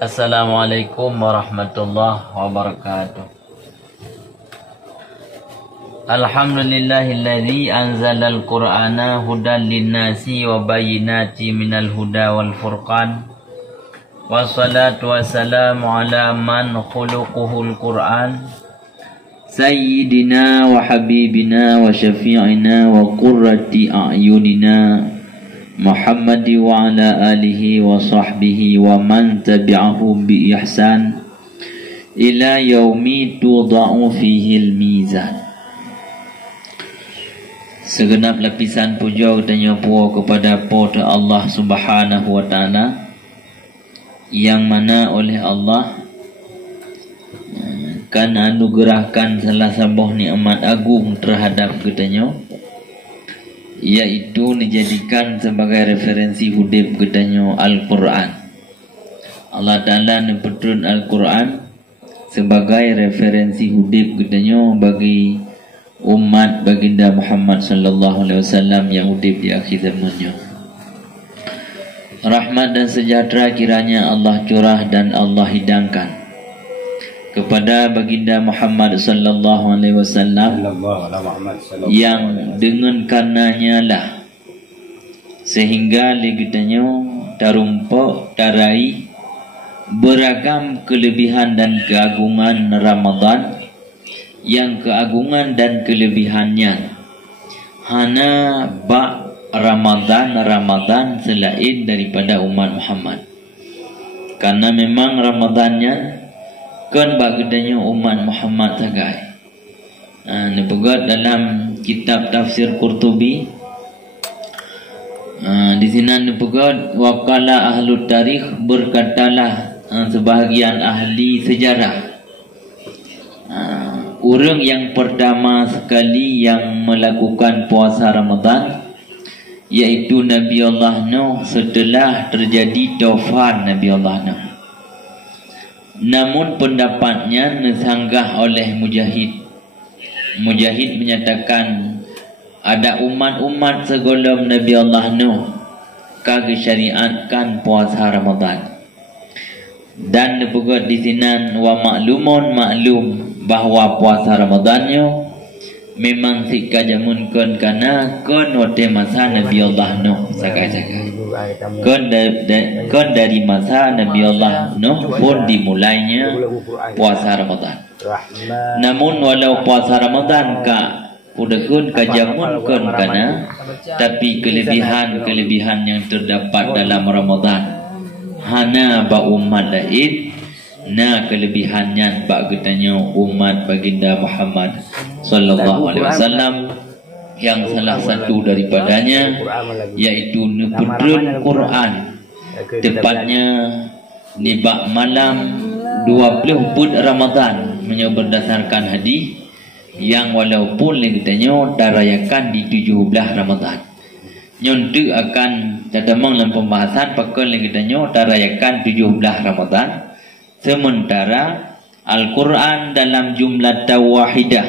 Assalamualaikum warahmatullahi wabarakatuh. Alhamdulillahilladzi anzalal qur'ana hudan linnasi wa bayyinatin minal huda wal furqan. Wassalatu wassalamu ala man khuluquhul qur'an, sayyidina wa habibina wa syafi'ina wa qurrati a'yunina Muhammad wa ala alihi wa sahbihi wa man tabi'ahu bi ihsan ila yaumi tudha'u fihi al-mizan. Segenap lapisan puja dan nyapa kepada Allah Subhanahu wa taala, yang mana oleh Allah kan anugerahkan salah sebuah nikmat agung terhadap kitanya, yaitu dijadikan sebagai referensi hidup kitanya Al-Quran. Allah Ta'ala nepetun Al-Quran sebagai referensi hidup kitanya bagi umat baginda Muhammad sallallahu alaihi wasallam yang hidup di akhir zamannya. Rahmat dan sejahtera kiranya Allah curah dan Allah hidangkan kepada baginda Muhammad sallallahu alaihi wasallam, yang dengan karenanya lah sehingga legitanya tarumpa tarai beragam kelebihan dan keagungan Ramadan, yang keagungan dan kelebihannya hana ba Ramadan selain daripada umat Muhammad, karena memang Ramadannya kan bagedanya umat Muhammad tagai. Dipegat dalam kitab tafsir Qurtubi, di sini dipegat waqala ahlu tarikh, berkatalah sebahagian ahli sejarah, orang yang pertama sekali yang melakukan puasa Ramadan yaitu Nabi Allah Nuh setelah terjadi taufan Nabi Allah Nuh. Namun pendapatnya disanggah oleh Mujahid. Mujahid menyatakan ada umat-umat sebelum Nabi Allah Nuh kagak syariatkan puasa Ramadan. Dan dipegat di sini wa maklum bahwa puasa Ramadannya memang sika jamunkan karena kon hote masa Nabi Allah Nuh sakai-sakai. Kon dari masa Nabi Allah Nuh pun dimulainya puasa Ramadan. Namun walau puasa Ramadan udah kun kajamunkan karena, tapi kelebihan yang terdapat dalam Ramadan hana ba umat lain, nah kelebihannya bak getanya umat baginda Muhammad sallallahu alaihi wasallam, yang salah satu daripadanya yaitu nepedrun Quran, tepatnya di bak malam 20 pun Ramadan, berdasarkan hadis yang walaupun getanya darayakan di 17 Ramadan. Nyontu akan tadamang dalam pembahasan pakal getanya darayakan 17 Ramadan. Sementara Al-Quran dalam jumlah tawahidah,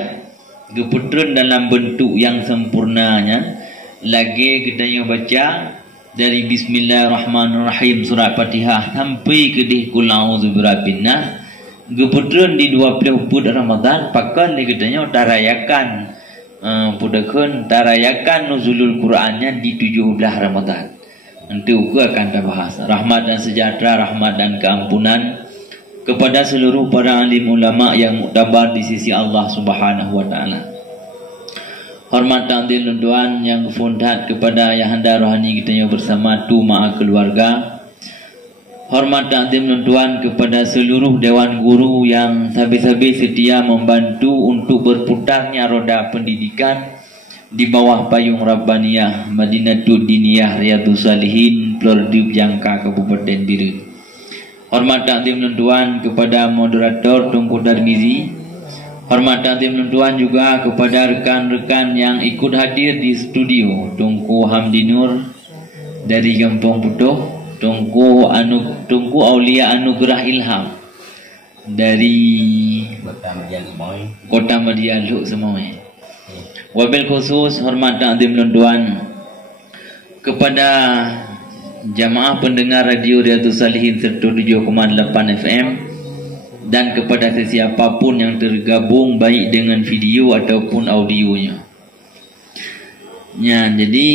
geputron dalam bentuk yang sempurnanya, lagi kita yang baca dari Bismillahirrahmanirrahim surah Fatihah sampai ke di Qul a'udzu birabbin nas, geputron di 20 Ramadan pakal kita yang tarayakan pudakun tarayakan nuzulul Qurannya di 17 Ramadan. Nanti aku akan bahas rahmat dan sejahtera, rahmat dan keampunan kepada seluruh para alim ulama yang muktabar di sisi Allah Subhanahu wa taala. Hormat dan tuan yang fundat kepada ayahanda rohani kita yang bersama tu ma'a keluarga. Hormat dan tuan kepada seluruh dewan guru yang sabi-sabi setia membantu untuk berputarnya roda pendidikan di bawah payung Rabbaniyah Madinatul Diniyah Riyadhus Salihin Plordiub Jangka Kabupaten Biru. Hormat dan tuan kepada moderator Tunku Darmizi. Hormat dan tuan juga kepada rekan-rekan yang ikut hadir di studio, Tunku Hamdi Nur dari Kampung Putuh, Tunku Aulia Anugerah Ilham dari Kota Madialuk semua. Wabil khusus hormat dan tuan kepada jamaah pendengar Radio Riyadhus Salihin 107.8 FM, dan kepada sesiapa pun yang tergabung baik dengan video ataupun audionya. Ya, jadi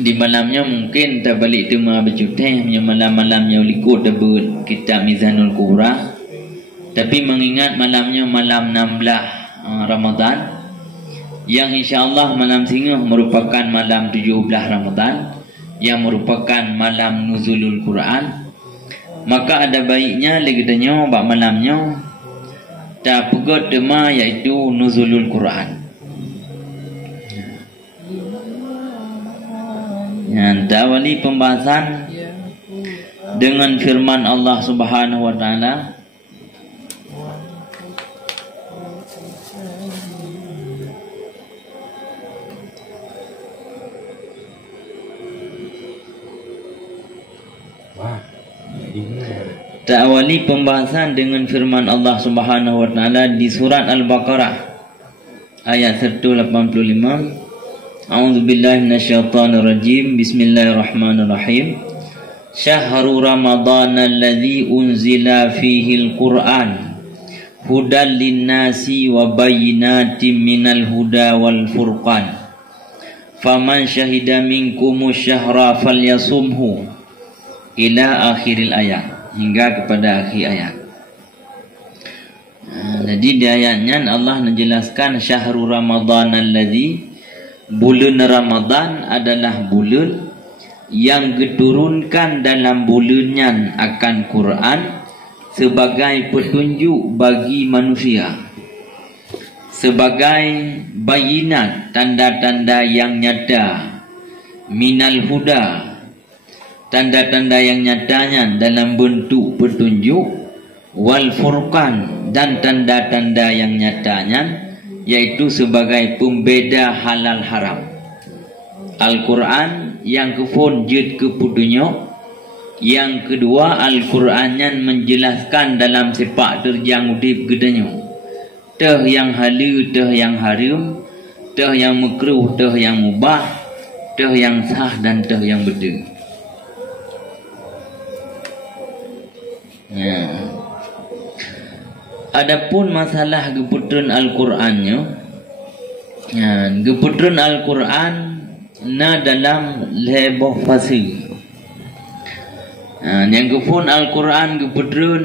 di malamnya mungkin kita balik tema bercutih punya malam-malamnya likut debut kitab Mizanul Kubra. Tapi mengingat malamnya malam 16 Ramadan, yang insya-Allah malam Singa merupakan malam 17 Ramadan, yang merupakan malam nuzulul Quran, maka ada baiknya legedanya bak malamnya ta pegot tema iaitu nuzulul Quran. Yang awali pembahasan dengan firman Allah Subhanahu wa taala, awali pembahasan dengan firman Allah Subhanahu wa taala di surat Al-Baqarah ayat 185. A'udzubillahi minasyaitonir rajim. Bismillahirrahmanirrahim. Syahrul Ramadhan alladzi unzila fihil Qur'an hudal linnasi wa bayyinatin minal huda wal furqan. Faman syahida minkumus syahra falyasumhu ila akhiril ayat, hingga kepada akhir ayat. Jadi di ayatnya Allah menjelaskan syahrul Ramadhan alladzi, bulan Ramadan adalah bulan yang diturunkan dalam bulannya akan Quran sebagai petunjuk bagi manusia, sebagai bayinat, tanda-tanda yang nyata, minal huda, tanda-tanda yang nyatanya dalam bentuk petunjuk, wal furqan, dan tanda-tanda yang nyatanya yaitu sebagai pembeda halal haram. Al-Quran yang kefun jid keputunya. Yang kedua, Al-Quran yang menjelaskan dalam sepak terjang udip gedanya, teh yang halal, teh yang haram, teh yang makruh, teh yang mubah, teh yang sah dan teh yang betul. Ya. Adapun masalah keputusan Al-Qurannya, ya, keputusan Al-Quran na dalam leboh fasih. Yang kepun Al-Quran keputusan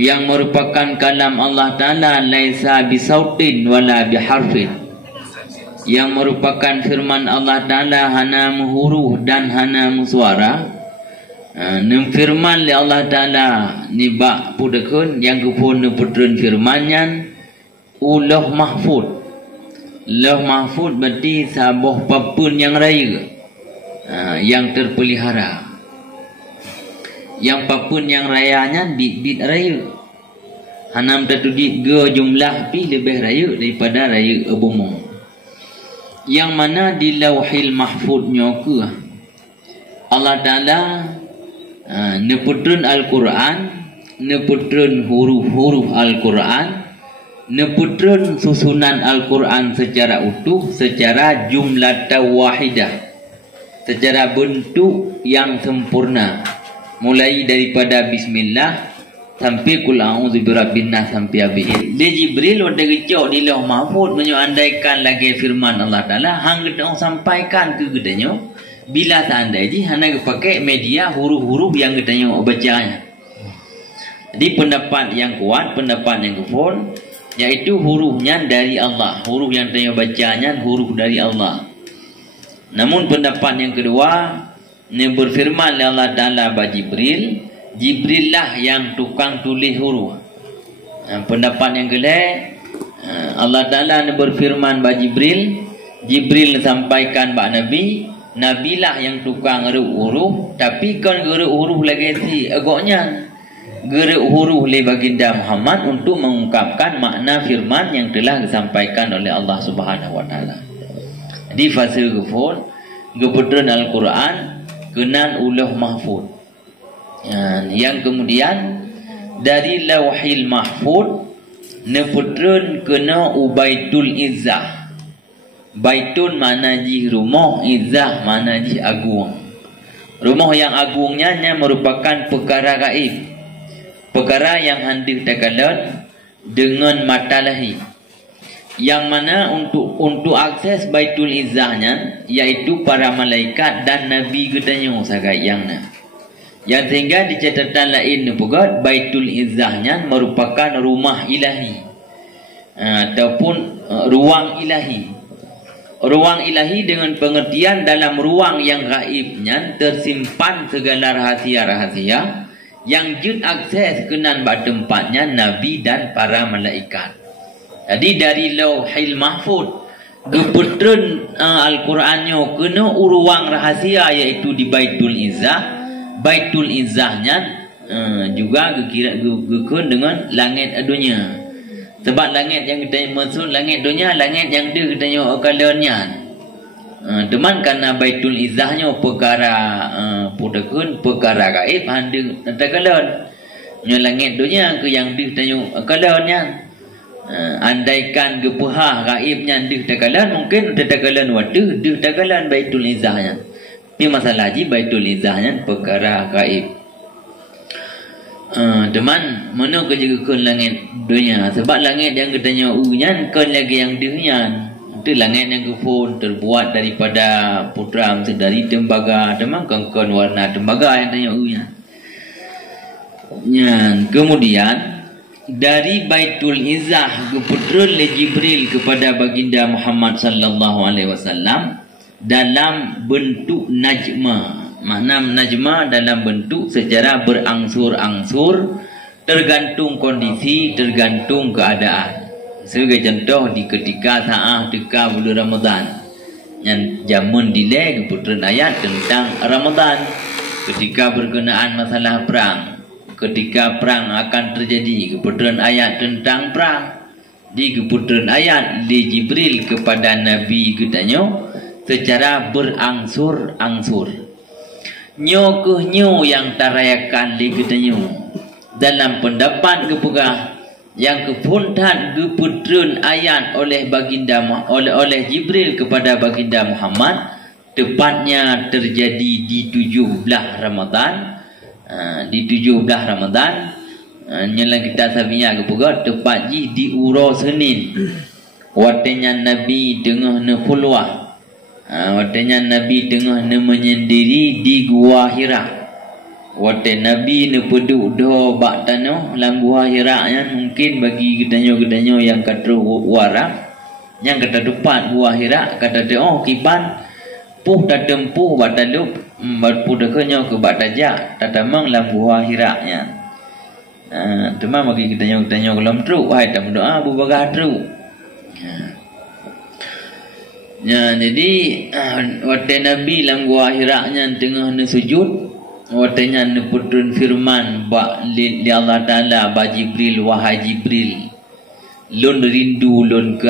yang merupakan kalam Allah Ta'ala, laisa bisautin wala biharfin, yang merupakan firman Allah Ta'ala hana huruf dan hana suara. Firman li Allah Ta'ala ni bak pudakun yang kepun putun firmannya ulah mahfud. Lauh mahfud berarti sabuh papun yang raya, yang terpelihara. Yang papun yang rayanya bit raya. Hanam tertudik ge jumlah pi lebih raya daripada raya abumong. Yang mana di lauhil mahfudnya ke Allah Ta'ala neputun Al-Quran, neputun huruf-huruf Al-Quran, neputun susunan Al-Quran secara utuh, secara jumlah wahidah, secara bentuk yang sempurna, mulai daripada bismillah sampai kul a'udzu birabbin nas sampai habis. Di Jibril ada kecok di lauh mahfuz menyoandaikan lagi firman Allah Ta'ala hang gedong sampaikan ke gedanya. Bila tanda ji hana pakai media huruf-huruf yang kita bacanya. Jadi pendapat yang kuat, pendapat yang kufur, yaitu hurufnya dari Allah. Huruf yang kita bacanya huruf dari Allah. Namun pendapat yang kedua, ini berfirman Allah Ta'ala bagi Jibril, Jibril lah yang tukang tulis huruf. Pendapat yang kedua, Allah Ta'ala berfirman bagi Jibril, Jibril sampaikan bagi Nabi, Nabilah yang tukang geruk huruf, tapi kan geruk huruf lagi si agaknya geruk huruf le baginda Muhammad untuk mengungkapkan makna firman yang telah disampaikan oleh Allah Subhanahu wa taala. Di fase kefun keputusan Al-Quran kenal ulah mahfud. Yang kemudian dari lauhil mahfud neputun kena ubaitul izzah. Baitun mana ji rumah, izzah mana ji agung. Rumah yang agungnya merupakan perkara gaib, perkara yang hendak takalan dengan mata lahi, yang mana untuk akses Baitul Izzahnya iaitu para malaikat dan nabi gedanya sagayangna. Yang sehingga di catatan lain juga Baitul Izzahnya merupakan rumah ilahi ataupun ruang ilahi. Ruang ilahi dengan pengertian dalam ruang yang gaibnya tersimpan segala rahasia-rahasia yang jut akses kenan bak tempatnya nabi dan para malaikat. Jadi dari Lauhil Mahfuz geputren Al-Qurannya kena ruang rahasia iaitu di Baitul Izzah. Baitul Izzahnya juga gekun dengan langit dunia. Sebab langit yang kita maksud langit dunia, langit yang dia kita kalanya. Teman karena Baitul Izzahnya perkara pudakun perkara gaib hande takalan. Nya langit dunia ke yang dia kita kalanya. Andaikan gepah gaibnya dia takalan mungkin takalan waktu dia takalan Baitul Izzahnya. Tapi masalah ji Baitul Izzahnya perkara gaib. Teman mana kerja ke langit dunia, sebab langit yang katanya unyan kan lagi yang dunia itu langit yang kepun terbuat daripada putra dari tembaga, teman kan warna tembaga yang tanya unyan. Kemudian dari Baitul Izzah keputra oleh Jibril kepada baginda Muhammad sallallahu alaihi wasallam dalam bentuk najma. Makna najma dalam bentuk secara berangsur-angsur, tergantung kondisi, tergantung keadaan. Sebagai contoh di ketika saat dekat bulan Ramadan, yang jamun dilek putran ayat tentang Ramadan, ketika berkenaan masalah perang, ketika perang akan terjadi, keputran ayat tentang perang, di keputran ayat di Jibril kepada Nabi katanya secara berangsur-angsur. Nyo yang tarayakan di katanya dalam pendapat kepegah yang kepuntan keputran ayat oleh baginda oleh Jibril kepada baginda Muhammad tepatnya terjadi di 17 Ramadan. Di 17 Ramadan nyala kita sabinya kepegah tepat di Uro Senin. Watenya Nabi tengah nepuluah. Watenya Nabi tengah menyendiri di Gua Hira. Wate Nabi nepeduk do bak tanah lang Gua Hira yang mungkin bagi gedanyo yang kata warang yang kata depan Gua Hira kata dia kiban puh tak tempuh batalup puh dekanyo ke bak tajak tatamang lang Gua Hira nya. Teman bagi gedanyo kelam tru wahai tak berdoa bubagah tru. Ya, jadi waktu Nabi dalam Gua Hira-nya tengah sujud, waktunya putun firman li Allah Taala ba Jibril, wahai Jibril, lun rindu lun ke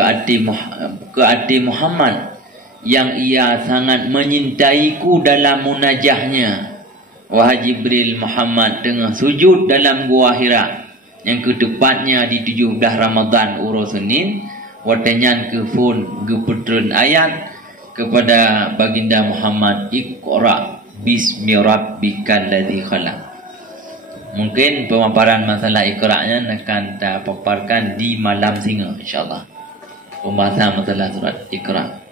ati Muhammad yang ia sangat menyintaiku dalam munajahnya. Wahai Jibril, Muhammad tengah sujud dalam Gua Hira yang ketepatnya di 17 Ramadan Uro Senin. Watanyan ke phone geputran ayat kepada baginda Muhammad, Iqra bismi rabbikal ladzi khalaq. Mungkin pemaparan masalah Iqra-nya akan kita paparkan di malam singa insyaallah. Pembahasan masalah surat Iqra.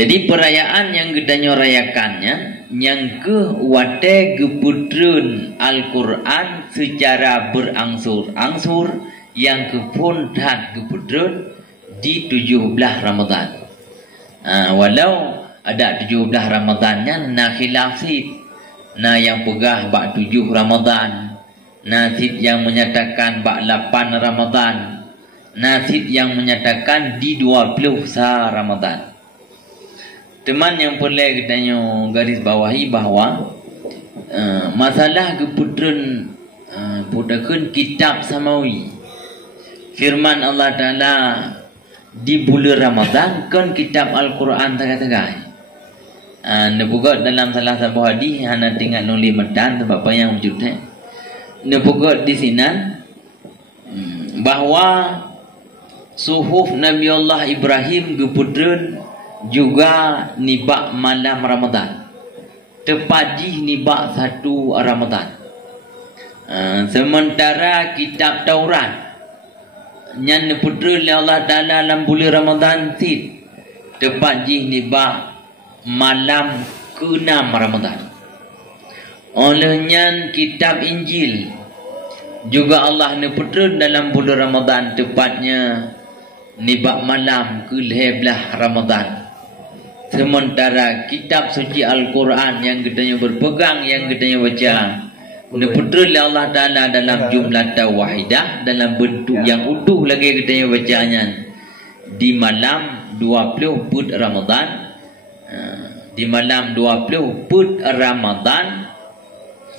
Jadi perayaan yang gedanyo rayakannya yang ke wate geputran Al-Quran secara berangsur-angsur yang kepuntan keputran di 17 Ramadan. Walau ada 17 Ramadannya na khilaf sid. Na yang pegah bak 7 Ramadan, na sid yang menyatakan bak 8 Ramadan, na sid yang menyatakan di 20 sah Ramadan. Teman yang boleh katanya garis bawahi bahawa masalah keputran pudakan kitab samawi. Firman Allah Ta'ala di bulan Ramadan kan kitab Al-Quran tegak-tegak. Nebugot dalam salah satu hadis hana tinggal nulis medan sebab apa yang wujudnya. Nebugot di sini bahawa suhuf Nabi Allah Ibrahim keputran juga nibak malam Ramadan. terpaji nibak 1 Ramadan. Sementara kitab Taurat yang diputra oleh Allah Ta'ala dalam bulan Ramadan terpaji nibak malam ke-6 Ramadan. Olehnya kitab Injil juga Allah diputra dalam bulan Ramadan, tepatnya nibak malam ke-11 Ramadan. Sementara kitab suci Al-Quran yang katanya berpegang, yang katanya baca, diputra oleh Allah Ta'ala dalam jumlah wahidah, dalam bentuk yang utuh lagi katanya bacanya, di malam 20 put Ramadan. Di malam 20 put Ramadan,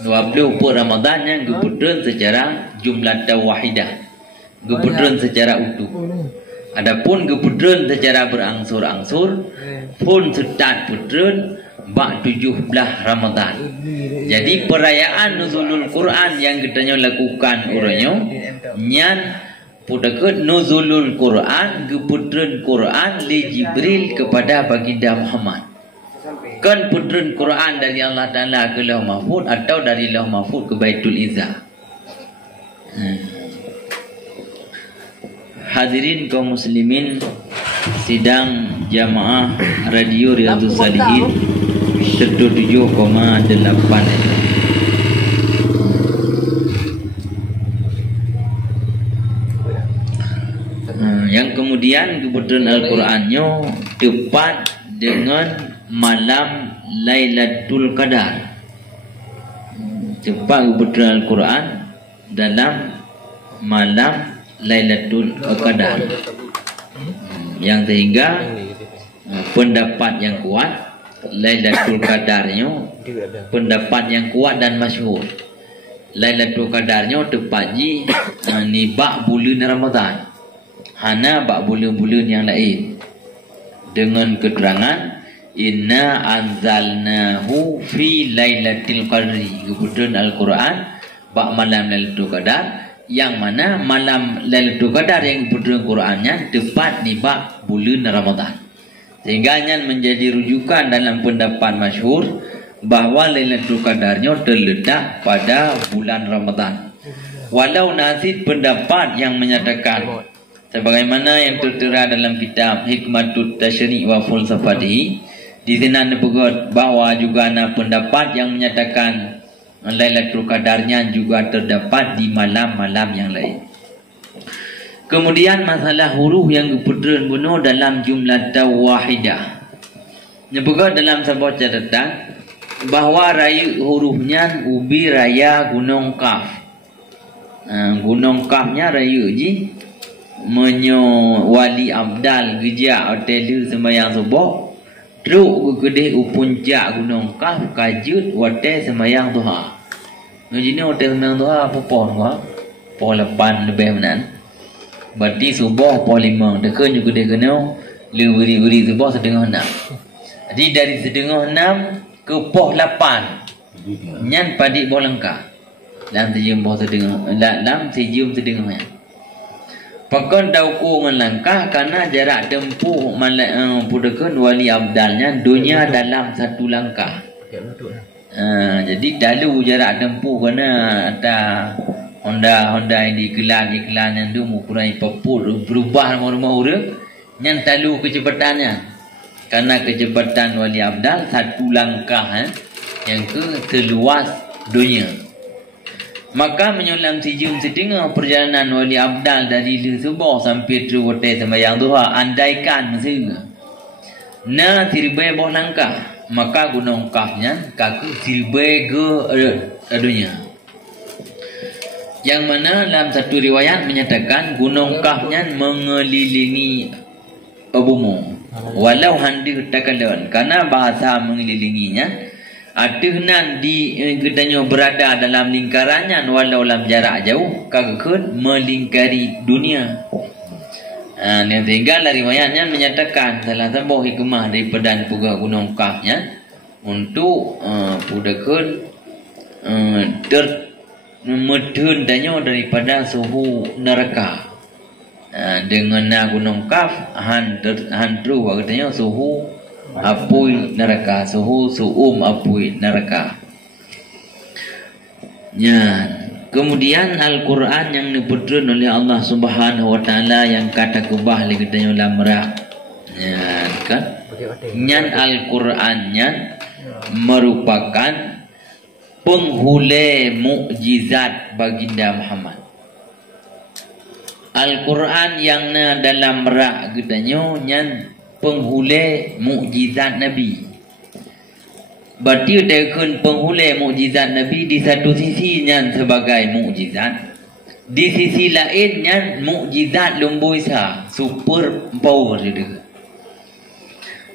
20 put Ramadan yang keputusan secara jumlah wahidah, keputusan secara utuh. Adapun keputusan secara berangsur-angsur pun start putusan bak 17 Ramadan. Jadi perayaan nuzulul Quran yang kita lakukan orangnya nyan pudakat nuzulul Quran, keputusan Quran li Jibril kepada baginda Muhammad. Kan putusan Quran dari Allah Ta'ala ke Lauh Mahfuz atau dari Lauh Mahfuz ke Baitul Izzah. Hadirin kaum muslimin, sidang jamaah radio Riyadhus Salihin 107,8 FM. Yang kemudian kebetulan Al-Qurannya tepat dengan malam Lailatul Qadar. Tepat kebetulan Al-Quran dalam malam Lailatul Qadar, yang sehingga pendapat yang kuat Lailatul Qadarnya pendapat yang kuat dan masyhur. Lailatul Qadarnya tepatnya nibak bulan Ramadan, hana bak bulan-bulan yang lain, dengan keterangan inna anzalnahu fi lailatul qadri. Kebetulan Al-Quran bak malam Lailatul Qadar, yang mana malam Lailatul Qadar yang kebetulan Qurannya tepat nibak bulan Ramadan, sehingga menjadi rujukan dalam pendapat masyhur bahawa Lailatul Qadarnya terletak pada bulan Ramadan. Walau nasib pendapat yang menyatakan sebagaimana yang tertera dalam kitab Hikmatut Tasyri' wa Falsafatihi, di sana disebut bahawa juga ada pendapat yang menyatakan Lailatul Qadarnya juga terdapat di malam-malam yang lain. Kemudian masalah huruf yang keputusan bunuh dalam jumlah wahidah. Nyebut dalam sebuah catatan bahawa raya hurufnya ubi raya gunung Kaf. Gunung Kafnya raya ji menyo wali abdal geja hotel sembahyang subuh. Truk gede upuncak gunung Kaf kajut wate sembahyang duha. Ngajini wate sembahyang duha apa pohon wa? Pohon 8 lebih menan. Berarti subuh pohon 5. Dekat juga gede kena lebih subuh setengah 6. Jadi dari setengah 6 ke pohon 8. Nyan padik pohon lengkap. Dalam sejum pohon setengah. Dalam sejum setengah. Pakan dauku melangkah karena jarak tempuh pudakan wali abdalnya dunia dalam 1 langkah. Jadi dalu jarak tempuh kerana ada Honda yang iklan yang tu ukuran papur berubah rumah orang yang talu kecepatannya, karena kecepatan wali abdal 1 langkah yang ke terluas dunia. Maka menyulam sejum setengah perjalanan wali abdal dari subuh sampai terwote sembahyang duha, andaikan mesra na siribai boh langkah, maka gunung Kafnya kaku siribai ke dunia. Yang mana dalam satu riwayat menyatakan gunung Kafnya mengelilingi bumi, walau hendak takalan, karena bahasa mengelilinginya artinya di katanya berada dalam lingkarannya walau dalam jarak jauh, kagakun melingkari dunia. Sehingga dari riwayatnya menyatakan salah satu hikmah daripada puga gunung Kafnya untuk pudakun termedun danyo daripada suhu neraka. Dengan gunung Kaf hantru katanya suhu apui neraka, suhu suum apui neraka. Ya, kemudian Al-Quran yang diputrun oleh Allah Subhanahu wa taala yang kata kubah li kita lamra. Ya, kan? Nyan Al-Quran nyan merupakan penghule mukjizat baginda Muhammad. Al-Quran yang dalam rak gedanya nyan penghule mukjizat Nabi. Berarti dekun penghule mukjizat Nabi di satu sisi nyan sebagai mukjizat, di sisi lain nyan mukjizat lumbuisa super power dia.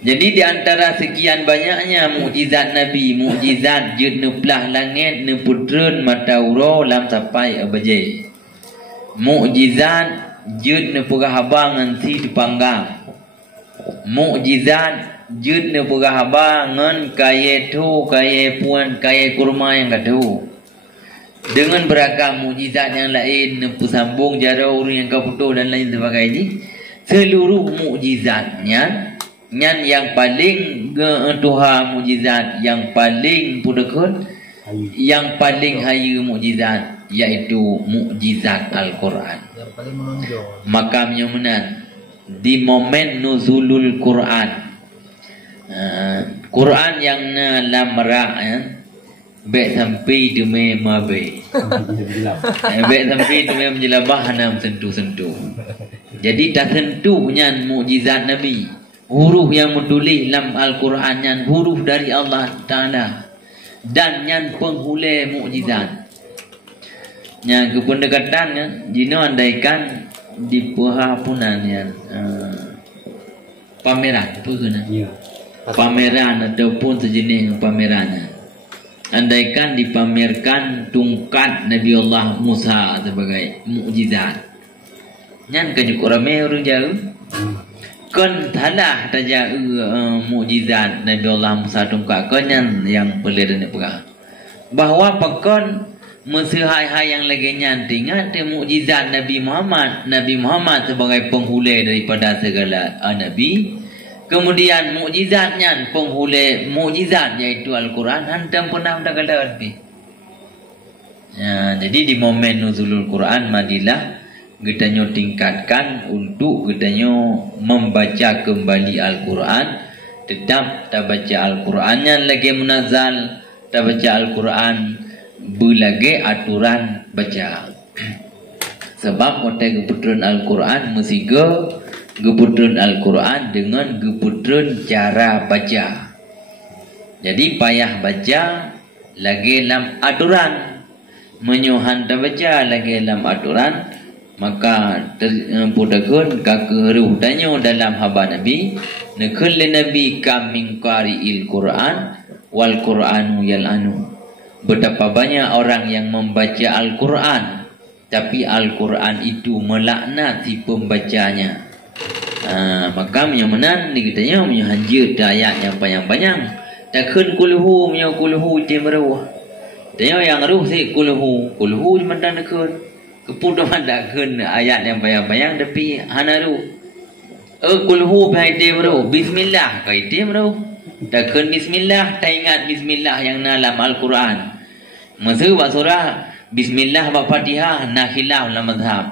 Jadi di antara sekian banyaknya mukjizat Nabi, mukjizat jud neplah langit neputreun matauro lam sampai abaje. Mukjizat jud nepegah habang si dipanggang. Mukjizat jud nepegah habang ngan kaya tu, kaya puan, kaya kurma yang kadu. Dengan beragam mukjizat yang lain nepu sambung jauh yang kau putus dan lain sebagainya. Seluruh mukjizatnya nyan yang paling tuha mukjizat yang paling pudekun, yang paling hayu mukjizat yaitu mukjizat Al-Quran. Yang paling menonjol. Makamnya menan di momen nuzulul Quran. Quran yang lamra baik sampai demi mabe. Baik sampai demi menjelabah nam sentuh-sentuh. Jadi tak sentuhnya mukjizat Nabi. Huruf yang menulis dalam Al-Quran yang huruf dari Allah Ta'ala dan yang penghule mukjizat. Yang kependekatan jino andaikan di puhapunan yang pameran pameran ataupun sejenis pamerannya. Andaikan dipamerkan tungkat Nabi Allah Musa sebagai mukjizat. Yang kejuk ramai orang jauh. Kan talah taja mukjizat Nabi Allah Musa tungkak kan yang boleh dan pegang. Bahawa pakon mesihai-hai yang lagi nyantingan te mukjizat Nabi Muhammad sebagai penghule daripada segala nabi. Kemudian mukjizatnya penghule mukjizat yaitu Al-Quran hantam pernah mendagal ya, jadi di momen nuzulul Quran Madilah gedanya tingkatkan untuk gedanya membaca kembali Al-Quran. Tetap tak baca Al-Qurannya lagi munazal, tak baca Al-Quran berlagi aturan baca. Sebab otak keputusan Al-Quran mesti keputusan Al-Quran dengan keputusan cara baca. Jadi payah baca lagi dalam aturan, menyuhan tak baca lagi dalam aturan. Maka pudagun kakeruh danyo dalam haba Nabi nekul Nabi kaming qari'il Quran wal Quranu yal'anu. Betapa banyak orang yang membaca Al-Quran tapi Al-Quran itu melaknat si pembacanya. Maka menyemenan dikitanya menyehanjir ayat yang panjang-panjang. Takun kulhu menyekulhu timruh. Tanya yang ruh si kulhu cuma dan dekun. Keputusan tak kena ayat yang bayang-bayang tapi hanaru. Kulhu baitim ru bismillah kaitim ru. Tak kena bismillah, tak ingat bismillah yang dalam Al-Quran. Masa surah bismillah wa Fatihah na khilaf dalam mazhab.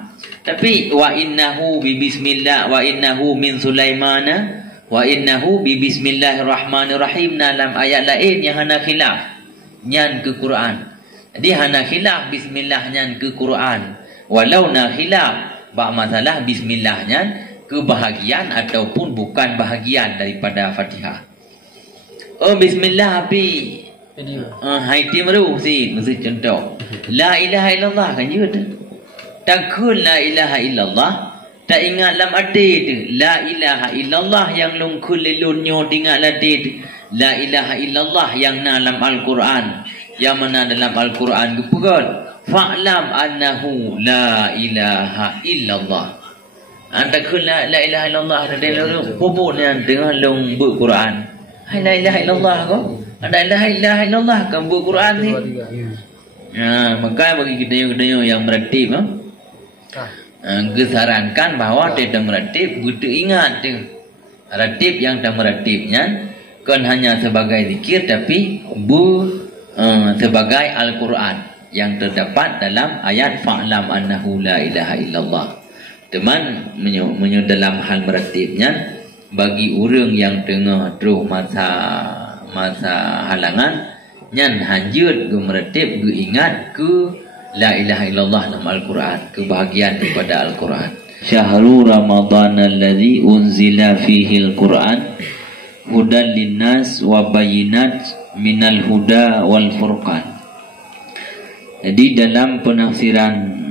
Tapi wa innahu bi bismillah wa innahu min Sulaimana wa innahu bi bismillahirrahmanirrahim dalam ayat lain yang hana khilaf nyan ke Quran. Jadi hana khilaf bismillah nyan ke Quran. Walau na khilaf bak masalah bismillahnya kebahagiaan ataupun bukan bahagian daripada Fatihah. Oh bismillah api hai timru si mesti contoh la ilaha illallah kan je tu. Takun la ilaha illallah tak ingat dalam arti tu la ilaha illallah yang lungkul lelunyo ingat latih tu la ilaha illallah yang dalam Al-Quran yang mana dalam Al-Quran kepegat fa'lam annahu la ilaha illallah. Anta kun la ilaha illallah ada pupuk yang tengah long Quran. Hai la ilaha illallah ko? Ada la ilaha illallah kan Quran ni. Maka bagi kita yang meratib kesarankan bahawa dia meratib betul ingat tu. Ratib yang dah meratibnya Bukan hanya sebagai zikir, tapi sebagai Al-Quran yang terdapat dalam ayat fa'lam annahu la ilaha illallah. Teman menyo dalam hal meratibnya, bagi orang yang tengah terus masa halangan, nyan hanjut ke meratib, ke ingat ke la ilaha illallah dalam Al-Quran, kebahagiaan daripada Al-Quran. Syahrul Ramadan alladzi unzila fihi Al-Quran hudan linnas wa bayinat minal huda wal furqan. Jadi dalam penafsiran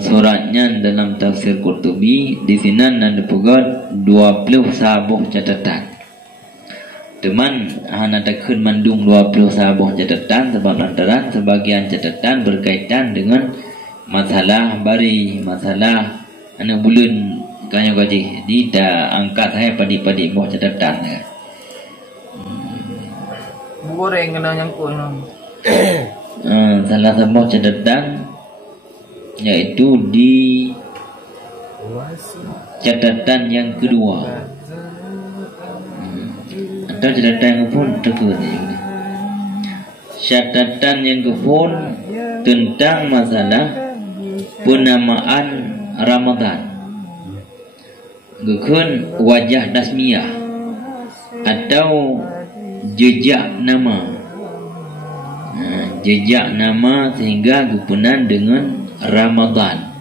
suratnya dalam tafsir Qurtubi, di sini ada pegot 20 sabuh catatan. Teman hana takun mandung 20 sabuh catatan sebab lantaran sebagian catatan berkaitan dengan masalah bari, masalah anak bulan kaya gaji. Jadi dah angkat saya padi-padi buah catatan ya. Goreng kena nyangkut. Salah sebuah catatan yaitu di catatan yang kedua atau catatan yang pun terkena. Catatan yang kedua tentang masalah penamaan Ramadan, gekun wajah dasmiyah atau jejak nama. Jejak nama sehingga gupunan dengan Ramadan.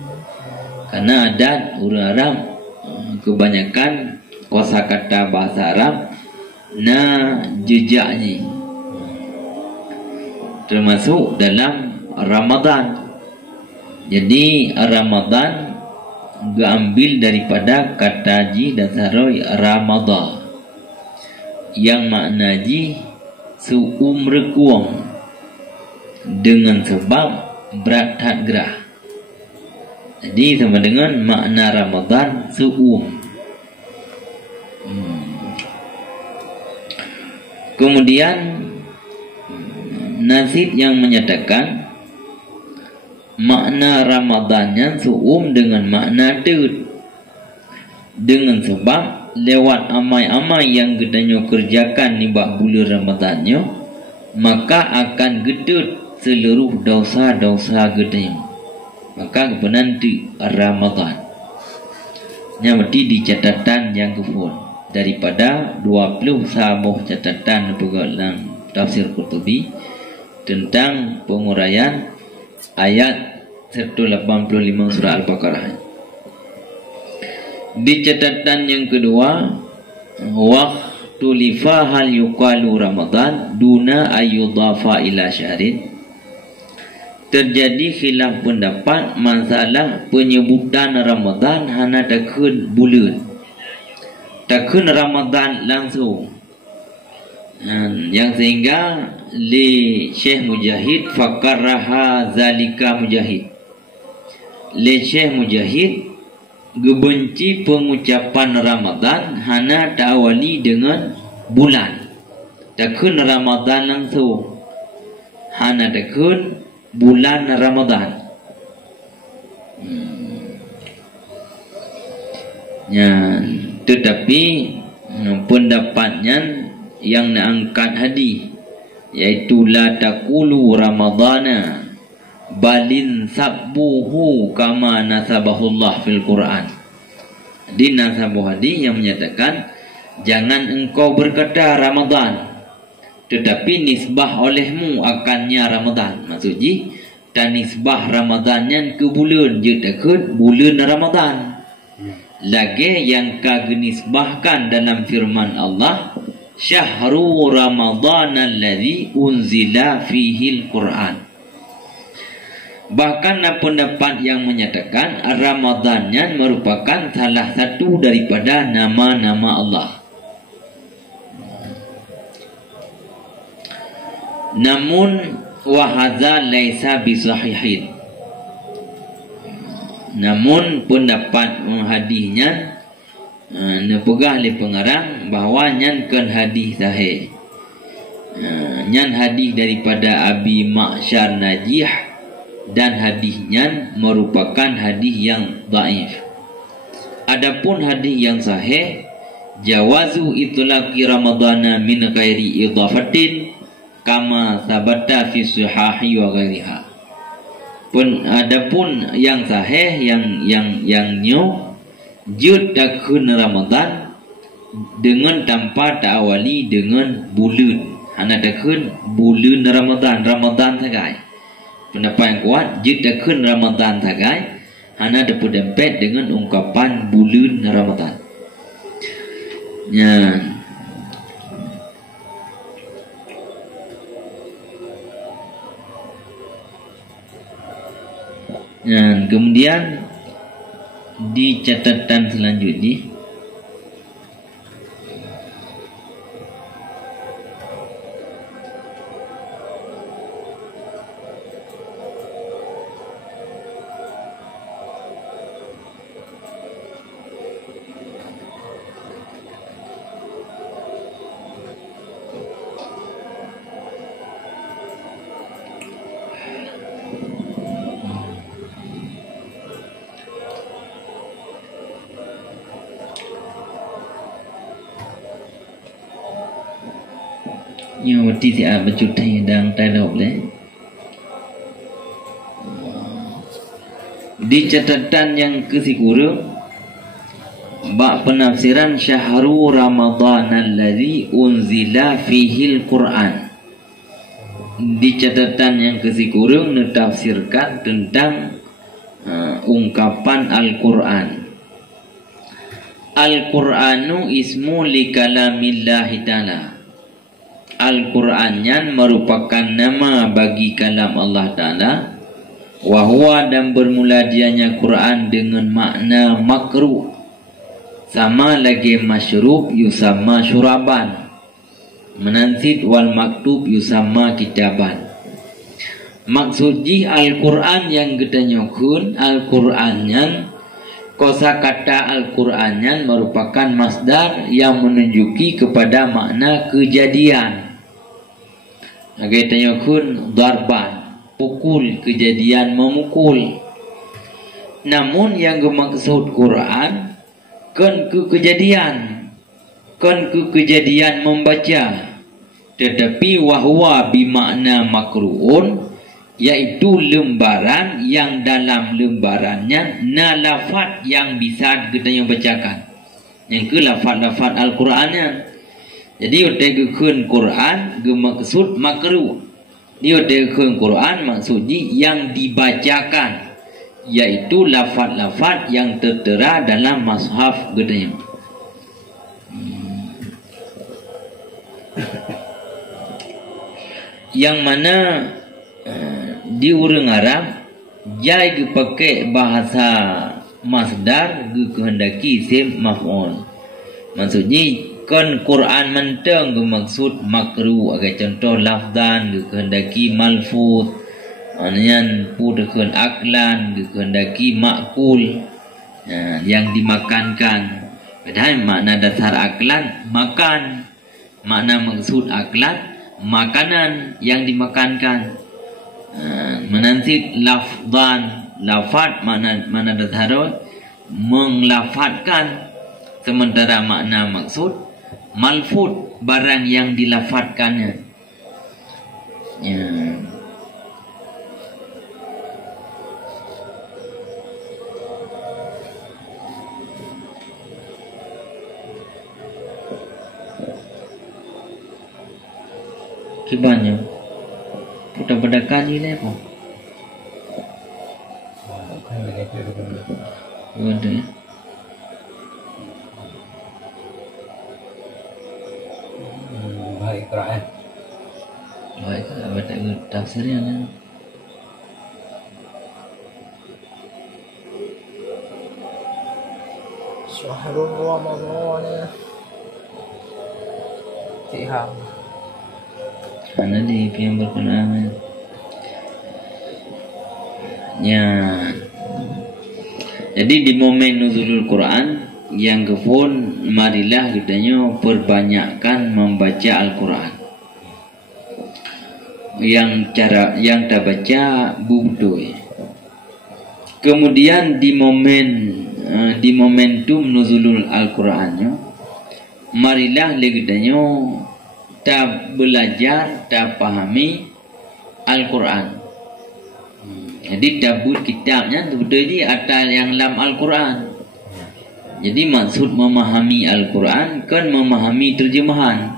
Karena adat orang Arab kebanyakan kosakata bahasa Arab jejaknya termasuk dalam Ramadan. Jadi Ramadan diambil daripada kata ji dasaroi Ramadan yang makna ji seumrekuang dengan sebab berat hat gerah. Jadi sama dengan makna Ramadan Kemudian nasib yang menyatakan makna Ramadannya dengan makna deut, dengan sebab lewat amai-amai yang gedanya kerjakan nibah bulan Ramadannya, maka akan gedut seluruh dosa-dosa gedanya. Maka penanti Ramadan nyamati di catatan yang kefun daripada 20 sabuh catatan dalam tafsir Qurtubi tentang penguraian ayat 185 surah Al-Baqarah. Di catatan yang kedua, waktu lifa hal yuqalu Ramadan duna ayyudafa ila syahrin. Terjadi khilaf pendapat masalah penyebutan Ramadan hana takun bulan, takun Ramadan langsung. Yang sehingga li Syekh Mujahid fakaraha zalika Mujahid. Li Syekh Mujahid gebenci pengucapan Ramadan hana ta'awali dengan bulan. Takun Ramadan langsung, hana takun bulan Ramadan. Ya, tetapi pendapatnya yang angkat hadis yaitu la taqulu Ramadana balin sabbuhu kama nasabahullah fil Quran. Di nasabuh hadis yang menyatakan jangan engkau berkata Ramadan, tetapi nisbah olehmu akannya Ramadan. Maksudnya dan nisbah Ramadannya ke bulan, je takut bulan Ramadan. Lagi yang kagenisbahkan dalam firman Allah, Syahrul Ramadan alladzi unzila fihi Al-Quran. Bahkan pendapat yang menyatakan Ramadannya merupakan salah satu daripada nama-nama Allah. Namun wahadza laisa bisahihin. Namun pendapat hadisnya nepegah oleh pengarang bahawa nyankan hadis sahih. Nyan hadis daripada Abi Ma'syar Najih dan hadisnya merupakan hadis yang dhaif. Adapun hadis yang sahih jawazu itlaqi ramadhana min ghairi idhafatin kama sabata fi suhahi wa ghairiha. Pun adapun yang sahih yang nyu jud dakun Ramadan dengan tanpa ta'awali dengan bulan. Hana dakun bulan Ramadan sagai. Pendapat yang kuat jud dakun Ramadan sagai. Hana dapat dempet dengan ungkapan bulan Ramadan. Ya. Dan kemudian di catatan selanjutnya như ti thì bà chụp thầy đang tay đầu đấy. Di catatan yang ke-10 bab penafsiran syahrul Ramadan alladzi unzila fihi al-Quran. Di catatan yang ke-10 ditafsirkan tentang ungkapan Al-Quran. Al-Quranu ismu li kalamillahi ta'ala. Al-Qurannya merupakan nama bagi kalam Allah Ta'ala. Wahwa dan bermula dianya Quran dengan makna makruh. Sama lagi masyrub yusamma syuraban. Menansid wal maktub yusamma kitaban. Maksudnya Al-Quran yang kita nyokun, Al-Qurannya kosakata Al-Qurannya merupakan masdar yang menunjuki kepada makna kejadian. Kita nyokun darban, pukul, kejadian memukul. Namun yang dimaksud Quran kan kejadian membaca, tetapi wahwa bimakna makruun, yaitu lembaran yang dalam lembarannya lafaz yang bisa kita bacakan, yang ke lafaz Al-Qurannya. Jadi utegkeun Quran gemaksud makruh. Dia utegkeun Quran maksudnya yang dibacakan, yaitu lafaz-lafaz yang tertera dalam mushaf gedenya. Yang mana di urang Arab jai pakai bahasa masdar kehendaki isim maf'ul. Maksudnya kan Quran menteng bermaksud makruh, agak contoh lafdan kehendaki malfuz, anyan pudkeun aklan kehendaki makul, yang dimakankan. Padahal makna dasar aklan makan, makna maksud aklan makanan yang dimakankan. Menansit lafdan, lafad makna dasar menglafadkan, sementara makna maksud malfud barang yang dilafadkannya. Ya. Kibanya putar pada kaji ni apa? Betul ya. Baik Quran. Baik, baca tafsirnya ni. Syahrul Ramadan. Tiham. Mana di yang berkenaan? Ya. Jadi di momen nuzulul Quran yang kepun marilah kitanya perbanyakkan membaca Al-Quran. Yang tak baca butuh. Kemudian di momentum nuzulul Al-Qurannya marilah legedanyo ta belajar, ta pahami Al-Quran. Jadi tabut kitabnya sebetulnya atas yang dalam Al-Quran. Jadi maksud memahami Al-Quran kan memahami terjemahan,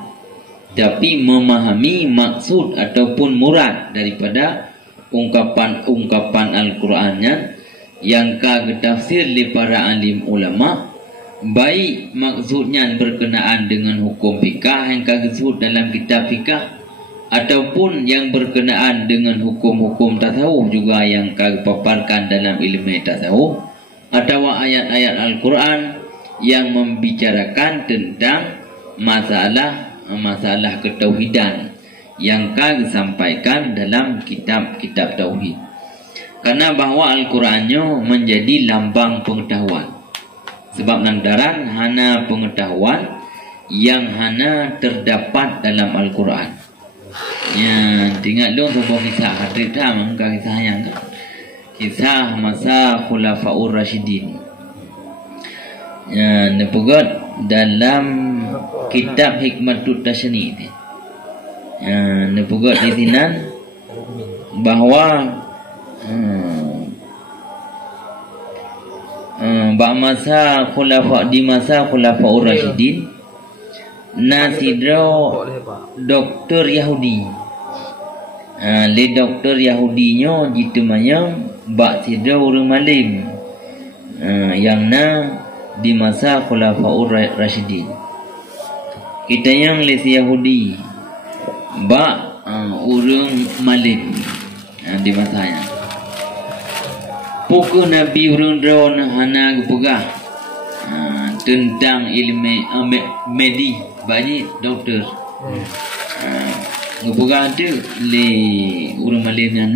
tapi memahami maksud ataupun murad daripada ungkapan Al-Qurannya yang ketafsir oleh para alim ulama, baik maksudnya berkenaan dengan hukum fikah yang disebut dalam kitab fikah, ataupun yang berkenaan dengan hukum-hukum tasawuf juga yang dipaparkan dalam ilmu tasawuf, atau ayat-ayat Al-Quran yang membicarakan tentang masalah ketauhidan yang disampaikan dalam kitab-kitab tauhid. Karena bahwa Al-Qurannya menjadi lambang pengetahuan. Sebab lantaran hana pengetahuan yang hana terdapat dalam Al-Quran. Ya, tinggal dong sebuah kisah cerita mengka kisah yang kisah masa Khulafaur Rasyidin. Ya, dipugat dalam kitab Hikmatut Tasyni ini. Ya, dipugat di sini bahwa di masa Khulafaur Rasyidin nasidro dokter Yahudi. Le dokter Yahudinya jitumanya bak sidro urang malim. Yang di masa Khulafaur Rasyidin. Kita yang le Yahudi bak urang malim di masanya. Pukul Nabi urang drone hana gepegah tentang ilmu medis banyak dokter. Gepegah tu le urang malimnya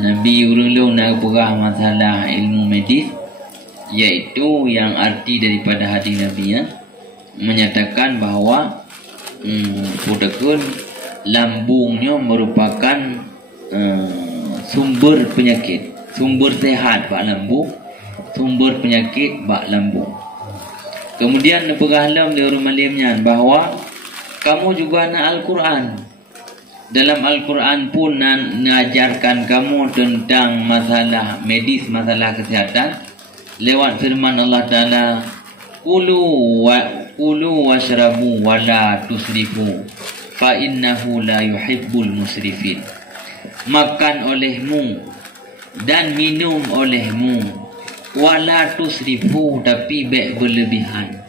Nabi urang lu nak gepegah masalah ilmu medis, iaitu yang arti daripada hadis Nabi menyatakan bahawa putakun lambungnya merupakan sumber penyakit, sumber sehat bak lambung, sumber penyakit bak lambung. Kemudian pegahlam di urang malimnya bahawa kamu juga nak Al-Quran. Dalam Al-Quran pun mengajarkan kamu tentang masalah medis, masalah kesihatan lewat firman Allah Ta'ala, Kulu washrabu wa la tusrifu fa innahu la yuhibbul musrifin. Makan olehmu dan minum olehmu, wala tusrifu, tapi baik berlebihan.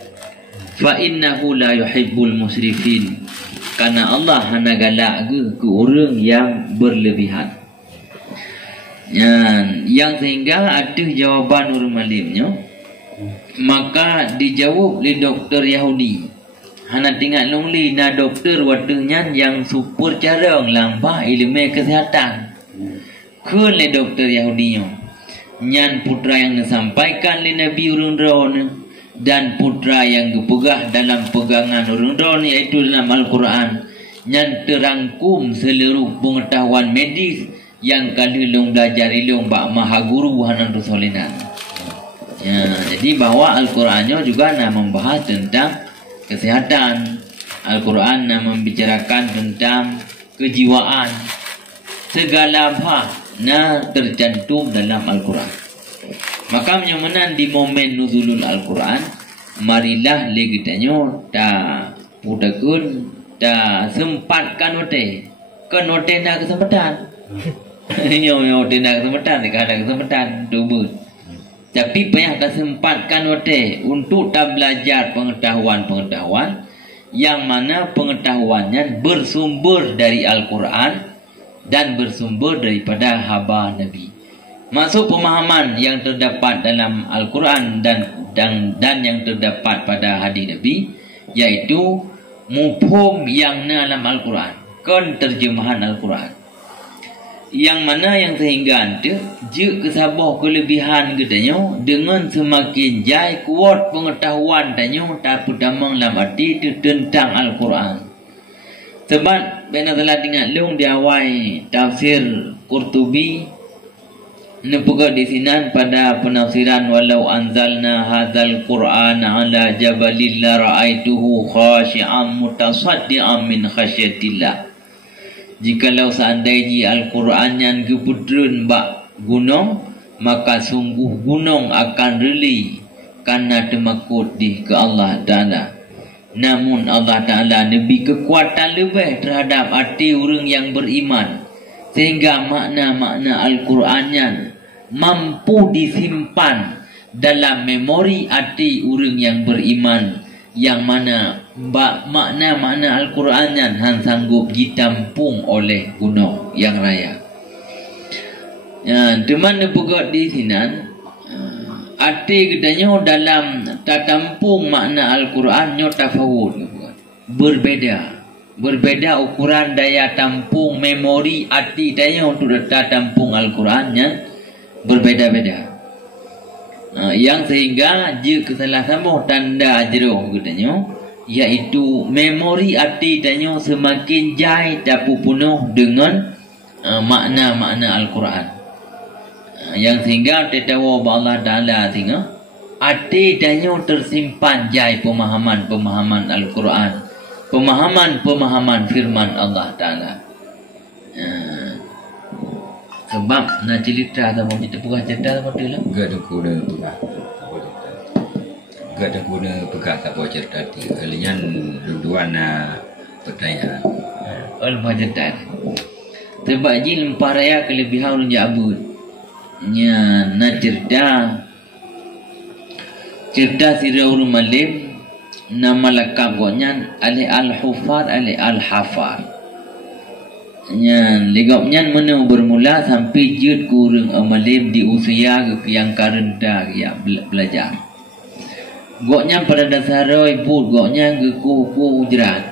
Fa innahu la yuhibbul musrifin, karena Allah hana galak ke orang yang berlebihan. Yang sehingga ada jawapan urang malimnya, maka dijawab oleh dokter Yahudi. Hana tinggal longli na dokter watenya yang super carang lambah ilmu kesihatan. Kun le dokter Yahudinya. Nyan putra yang disampaikan oleh Nabi urang drone dan putra yang dipegah dalam pegangan urang drone, iaitu dalam Al-Quran. Nyan terangkum seluruh pengetahuan medis yang kalilung belajar ilung bak maha guru hanan Rasulinan. Ya, jadi bahawa Al-Qurannya juga membahas tentang kesihatan. Al-Quran membicarakan tentang kejiwaan. Segala hal tercantum dalam Al-Quran. Maka menyemenan di momen nuzulul Al-Quran, marilah legitanyo ta putakun ta sempatkan ote. Kan ote nak kesempatan. Ote nak kesempatan, ada kesempatan tubut. Tapi banyak kesempatkan ote untuk tak belajar pengetahuan-pengetahuan yang mana pengetahuannya bersumber dari Al-Quran dan bersumber daripada haba Nabi. Maksud pemahaman yang terdapat dalam Al-Quran dan yang terdapat pada hadis Nabi, iaitu mufhum yang dalam Al-Quran, kon terjemahan Al-Quran. Yang mana yang sehingga itu je kesabah kelebihan gedanya dengan semakin jai kuat pengetahuan tanya tak pedamang dalam arti itu tentang Al-Quran. Sebab bena telah ingat long di awal tafsir Qurtubi Nepegak di sini pada penafsiran walau anzalna hadzal qur'ana ala jabalin la ra'aituhu khashi'an mutasaddian min khasyatillah. Jikalau seandainya Al-Quran yang keputren bak gunung, maka sungguh gunung akan reli karena temakut di ke Allah Ta'ala. Namun Allah Ta'ala lebih kekuatan lebih terhadap hati orang yang beriman, sehingga makna-makna Al-Qurannya mampu disimpan dalam memori hati orang yang beriman, yang mana makna-makna Al-Qurannya sanggup ditampung oleh gunung yang raya. Teman nepegak di sini hati kedanya dalam tampung makna Al-Quran nyo tafawud, berbeda ukuran daya tampung memori hati daya untuk tampung Al-Qurannya berbeda-beda. Yang sehingga jika salah sama tanda jeroh katanya, iaitu memori hati tanya semakin jai dapat penuh dengan makna-makna Al-Quran. Yang sehingga tetawa Allah Ta'ala sehingga hati tanya tersimpan jai pemahaman Al-Quran, pemahaman firman Allah Ta'ala. Sebab nak cerita sama kita bukan cerita sama dia lah. Gak ada guna pegang. Gak ada guna pegang tak boleh cerita dia. Kalian dua-dua nak pertanyaan. Lepas cerita. Sebab je lempar raya kelebihan orang jabut. Nya nak cerita sirah orang malim. Nama lengkap goknya Ali Al-Hufar, Ali Al-Hafar. Legapnya mana bermula sampai jut kurang amalim di usia yang karendah yang belajar. Goknya pada dasar ibu goknya ku jerat.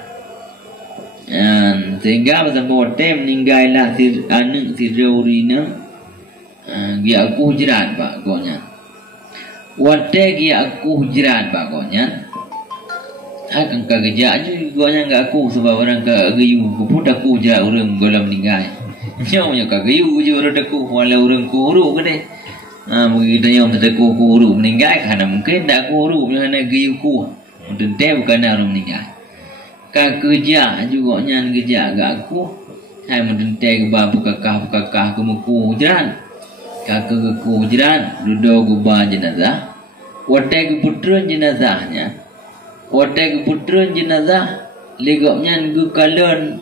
Sehingga bersama tem meninggallah anak si Raurina. Dia aku jerat pak goknya. Wate dia aku jerat pak goknya. Akan kerja aja goknya enggak aku sebab orang ke gayu pun aku je orang golam meninggal. Nyonya ka gayu je orang aku walau orang ku huruf ke deh. Begitu yang aku huruf meninggal karena mungkin tak aku huruf kerana gayu ku. Untuk dia bukan orang meninggal. Ka kerja juga nya kerja agak aku. Hai mendentai ke babu kakah ke muku jalan. Ka ke jalan duduk gubah jenazah. Watai ke putra jenazahnya. Watai keputusan jenazah legapnya ke kalan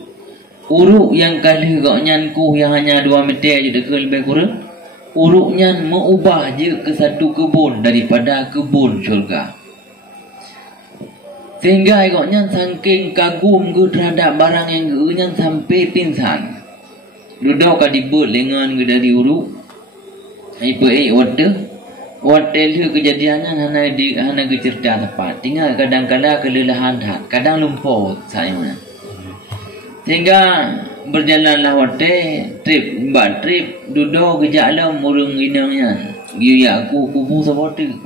uruk yang kali legapnya ku yang hanya 2 meter je dekat lebih kurang, uruknya mengubah je ke satu kebun daripada kebun syurga. Sehingga legapnya saking kagum ke terhadap barang yang ke sampai pingsan. Duduk ka dibut lengan ke dari uruk. Hotel kejadiannya hana ke cerita tepat. Tinggal kadang-kadang kelelahan hat, kadang lumpur sayangnya. Sehingga berjalanlah hotel trip duduk ke jalan murung inangnya. Dia aku kubu seperti.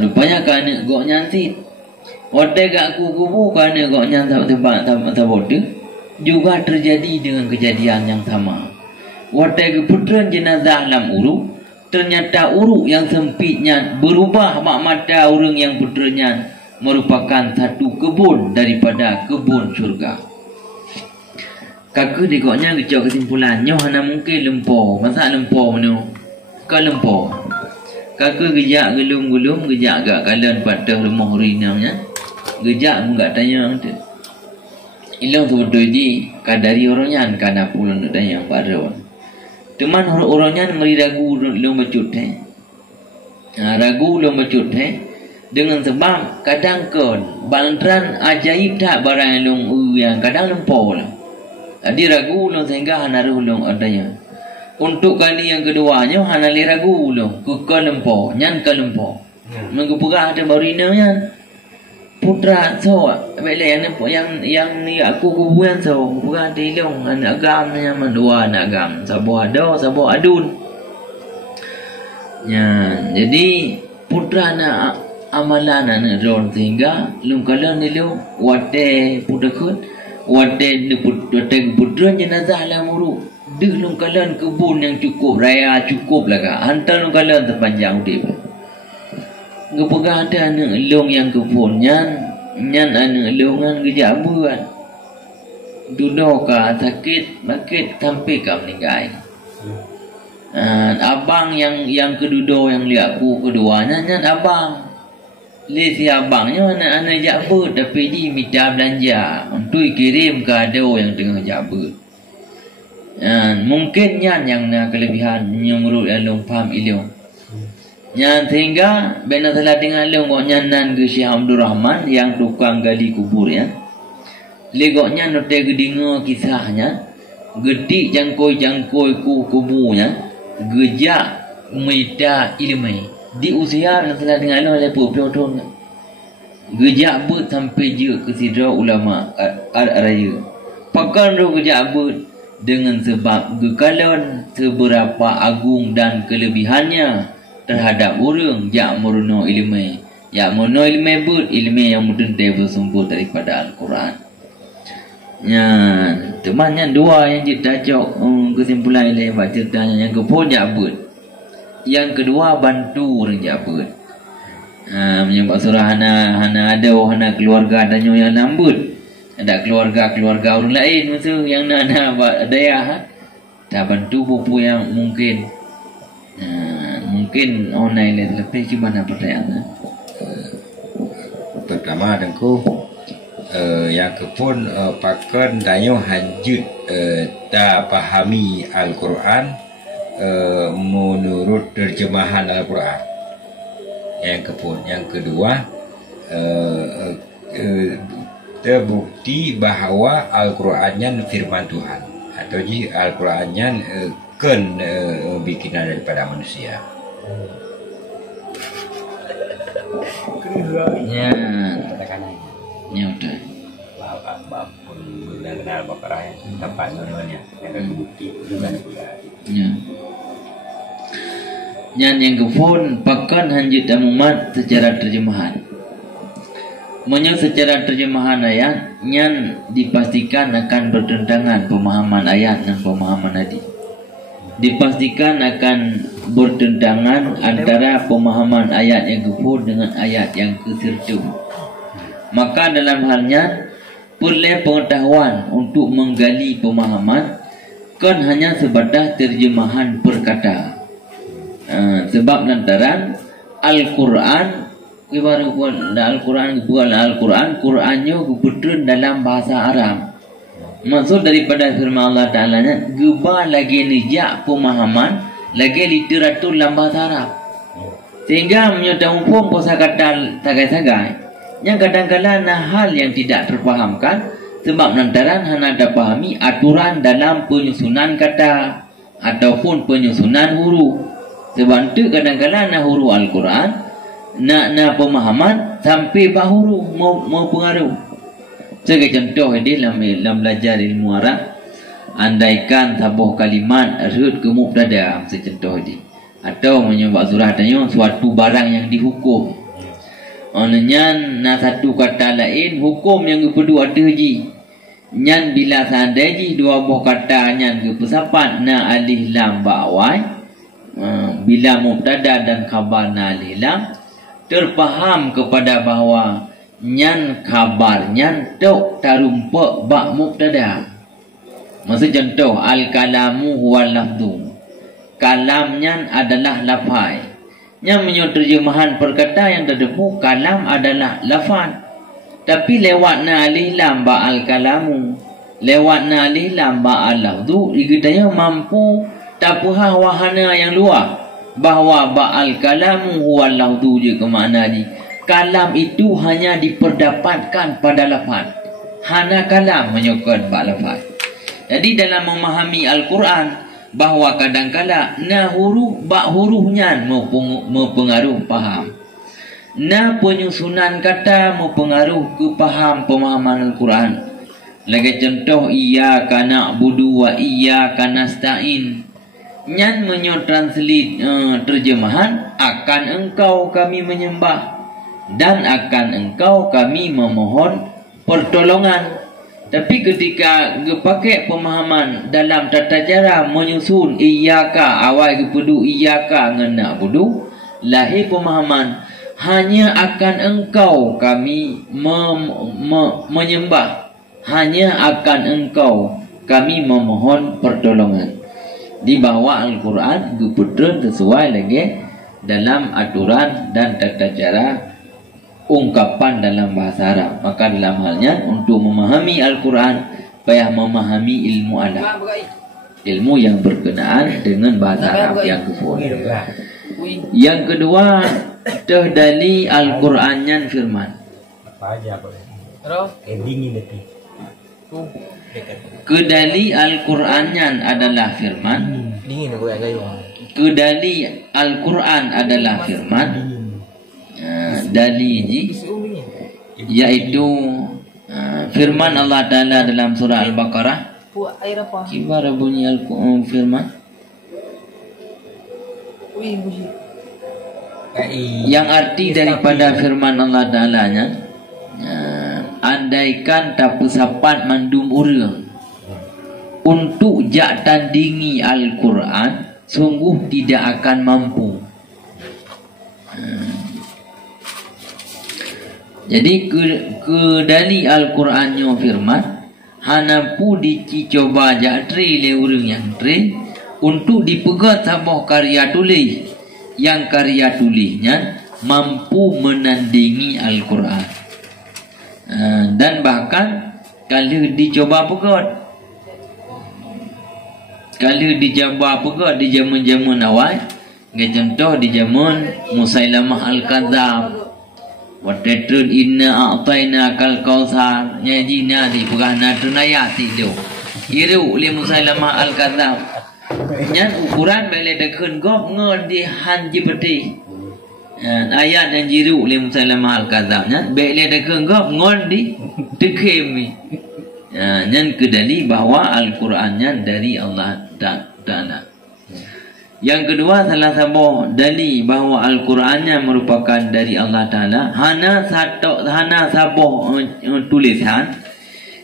Rupanya kerana goknya nanti hotel ke aku kubu kerana goknya seperti juga terjadi dengan kejadian yang sama. Hotel keputusan jenazah dalam uruk. Ternyata uruk yang sempitnya berubah mak mata orang yang putranya merupakan satu kebun daripada kebun syurga. Kakak dekoknya kecok kesimpulannya hana mungkin lempor. Masa lempor mana? Ka lempor. Kakak gejak gelum-gelum gejak agak kalian pada rumah rinangnya. Gejak enggak tanya tu. Ilang sebetulnya kadari orangnya kan apa nak tanya pada teman orangnya meri ragu long bacut ragu long bacut dengan sebab kadang kon balantran ajaib tak barang long yang kadang lempau lah. Jadi ragu long sehingga hanaruh long adanya. Untuk kali yang keduanya hanali ragu long ke lempau nyan ke lempau. Mengepegah ada barinanya putra so bele yang ni aku kubuan so bukan dilong anak agamnya mandua anak agam sabo adun ya. Jadi putra anak amalan anak ron sehingga lum kalan ni lu wate pudakut wate putra jenazah la muru Deh long kalian kebun yang cukup raya cukup lah kah. Hantar long kalian terpanjang udip. Ngepegah ada anak long yang kebun nyan anak longan kejabuan. Duduk ka sakit sampai ka meninggal. Abang yang kedua yang lihat aku keduanya nyan abang. Si abangnya anak-anak jabut tapi dia minta belanja untuk kirim kado yang tengah jabut. Mungkin yang nak kelebihan yang menurut alung faham ilmu. Yang sehingga bena salah dengan alung kok nyanan ke Syekh Abdul Rahman yang tukang gali kubur ya. Legoknya note gedinga kisahnya, gedik jangkoi ku kuburnya, gejak minta ilmu. Di usia yang telah dengan Allah lepas bertahun gejak ber sampai je ke sidra ulama raya. Pakan roh gejak ber dengan sebab gekalan seberapa agung dan kelebihannya terhadap orang jak merono ilmu. Jak merono ilmu ber ilmu yang mudah bersumber daripada Al-Quran. Ya, temannya dua yang ditajak kesimpulan ilmu ceritanya yang kepon jak ber. Yang kedua bantu orang jabut. Menyebab surah hana ada keluarga adanya yang lambut. Ada keluarga orang lain masa yang nak daya. Dah bantu pupu yang mungkin online lebih gimana pertanyaan. Pertama dengku yang kepun pakan danyo hanjut tak pahami Al-Quran menurut terjemahan Al-Quran. Yang kedua terbukti bahawa Al-Qurannya firman Tuhan atau Al-Qurannya bikinan daripada manusia. Ya udah. Pun benar-benar Baqarah yang tempat namanya yang bukti juga. Ya. Yang kepun pakan hanjut amumat secara terjemahan. Menyo secara terjemahan ayat yang dipastikan akan bertentangan pemahaman ayat dan pemahaman hadis. Dipastikan akan bertentangan antara pemahaman ayat yang kepun dengan ayat yang keserta. Maka dalam halnya perlu pengetahuan untuk menggali pemahaman kan hanya sebatas terjemahan perkata. Sebab lantaran Al-Quran Qurannya kebetulan dalam bahasa Arab. Maksud daripada firman Allah Ta'ala nya geba lagi nijak pemahaman lagi literatur dalam bahasa Arab. Sehingga menyatakan pun kosakata sagai-sagai yang kadang-kadang hal yang tidak terpahamkan sebab lantaran hana ada pahami aturan dalam penyusunan kata ataupun penyusunan huruf. Sebab itu kadang-kadang huruf Al-Quran nak pemahaman sampai bah huruf mau pengaruh. Sebagai contoh ini dalam belajar ilmu Arab, andaikan sebuah kalimat rut ke mubtada secontoh ini, atau menyebab surah tanya suatu barang yang dihukum. Onnya satu kata lain hukum yang kedua ada ji. Nyan bila seandainya dua buah kata nyan ke pesapat na alif lam ba'wai bila mubtada dan khabar na alif lam terfaham kepada bahawa nyan khabar nyan tok tarumpa ba mubtada. Maksud contoh al-kalamu huwal lafzu. Kalam nyan adalah lafaz. Yang menyebut terjemahan perkata yang terdepu kalam adalah lafaz. Tapi lewatna alif lam ba al-kalamu, lewatna alif lam ba al-lafzu, ikutanya mampu tapuha wahana yang luar bahawa ba al-kalamu huwal lafzu je ke makna ni. Kalam itu hanya diperdapatkan pada lafaz. Hana kalam menyokot ba lafaz. Jadi dalam memahami Al-Quran bahawa kadang-kala na huruf ba hurufnya mempengaruh faham. Na penyusunan kata mempengaruh ke faham pemahaman Al-Quran. Lagi contoh iyyaka na'budu wa iyyaka nasta'in. Nyan menyotranslate terjemahan akan engkau kami menyembah dan akan engkau kami memohon pertolongan. Tapi ketika pakai pemahaman dalam tata cara menyusun iyyaka awal kepedu iyyaka ngena pedu, lahir pemahaman hanya akan engkau kami menyembah, hanya akan engkau kami memohon pertolongan. Di bawah Al-Quran keputusan sesuai lagi dalam aturan dan tata cara ungkapan dalam bahasa Arab. Maka dalam halnya untuk memahami Al-Quran payah memahami ilmu adab, ilmu yang berkenaan dengan bahasa Arab yang kufur. Yang kedua, tehdali Al-Qurannya firman. Apa aja boleh. Dingin nanti. Kedali Al-Qurannya adalah firman. Dingin aku yang gayu. Kedali Al-Quran adalah firman. Daliji yaitu firman Allah Ta'ala dalam surah Al-Baqarah. Gimana bunyi Al-Quran firman? Yang arti daripada firman Allah Ta'ala nya, andaikan tak pesapat mandum urang untuk jak tandingi Al-Quran, sungguh tidak akan mampu. Jadi kedali Al-Qurannya firman hanapu dicoba jak tri le urang yang tri untuk dipegat sabah karya tulis yang karya tulisnya mampu menandingi Al-Quran. Dan bahkan kalau dicoba pegat, kalau dicoba pegat di zaman-zaman awal, contoh di zaman Musailamah Al-Kadzab, watatun inna a'tayna kal kautsar nyajina di pegana tunaya tido iru li Musailamah Al-Kadzab nyan ukuran bele dekun gop ngon di hanji peti ayat dan jiru li Musailamah Al-Kadzab nyan bele dekun gop ngon di dekemi nyan kedali bahwa Al-Qurannya dari Allah Ta'ala. Yang kedua, salah satu dalil bahawa Al-Qurannya merupakan dari Allah Ta'ala. Hana sabuh tulisan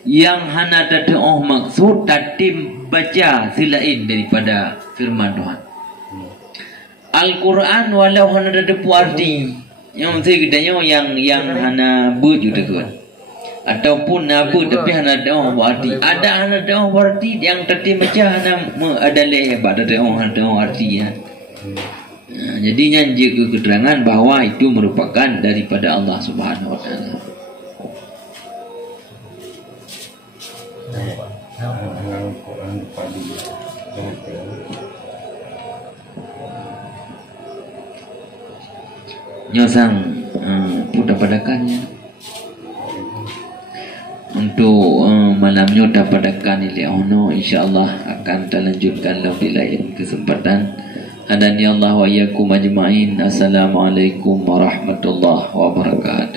yang hana tada'uh maksud tatim baca silain daripada firman Tuhan. Al-Quran walau hana tadapu arti yang segedanya yang hana berjudakan ataupun apa tapi hana da'uh berarti. Ada hana da'uh berarti yang tadi macam hana ada lebat ada da'uh arti ya. Jadinya jaga keterangan bahawa itu merupakan daripada Allah Subhanahu Wa Taala. Nyosang putar padakannya untuk malamnya dapatkan nilai ono, insyaallah akan terlanjutkan lebih lain kesempatan. Hadani Allah wa iyyakum ajma'in. Assalamualaikum warahmatullahi wabarakatuh.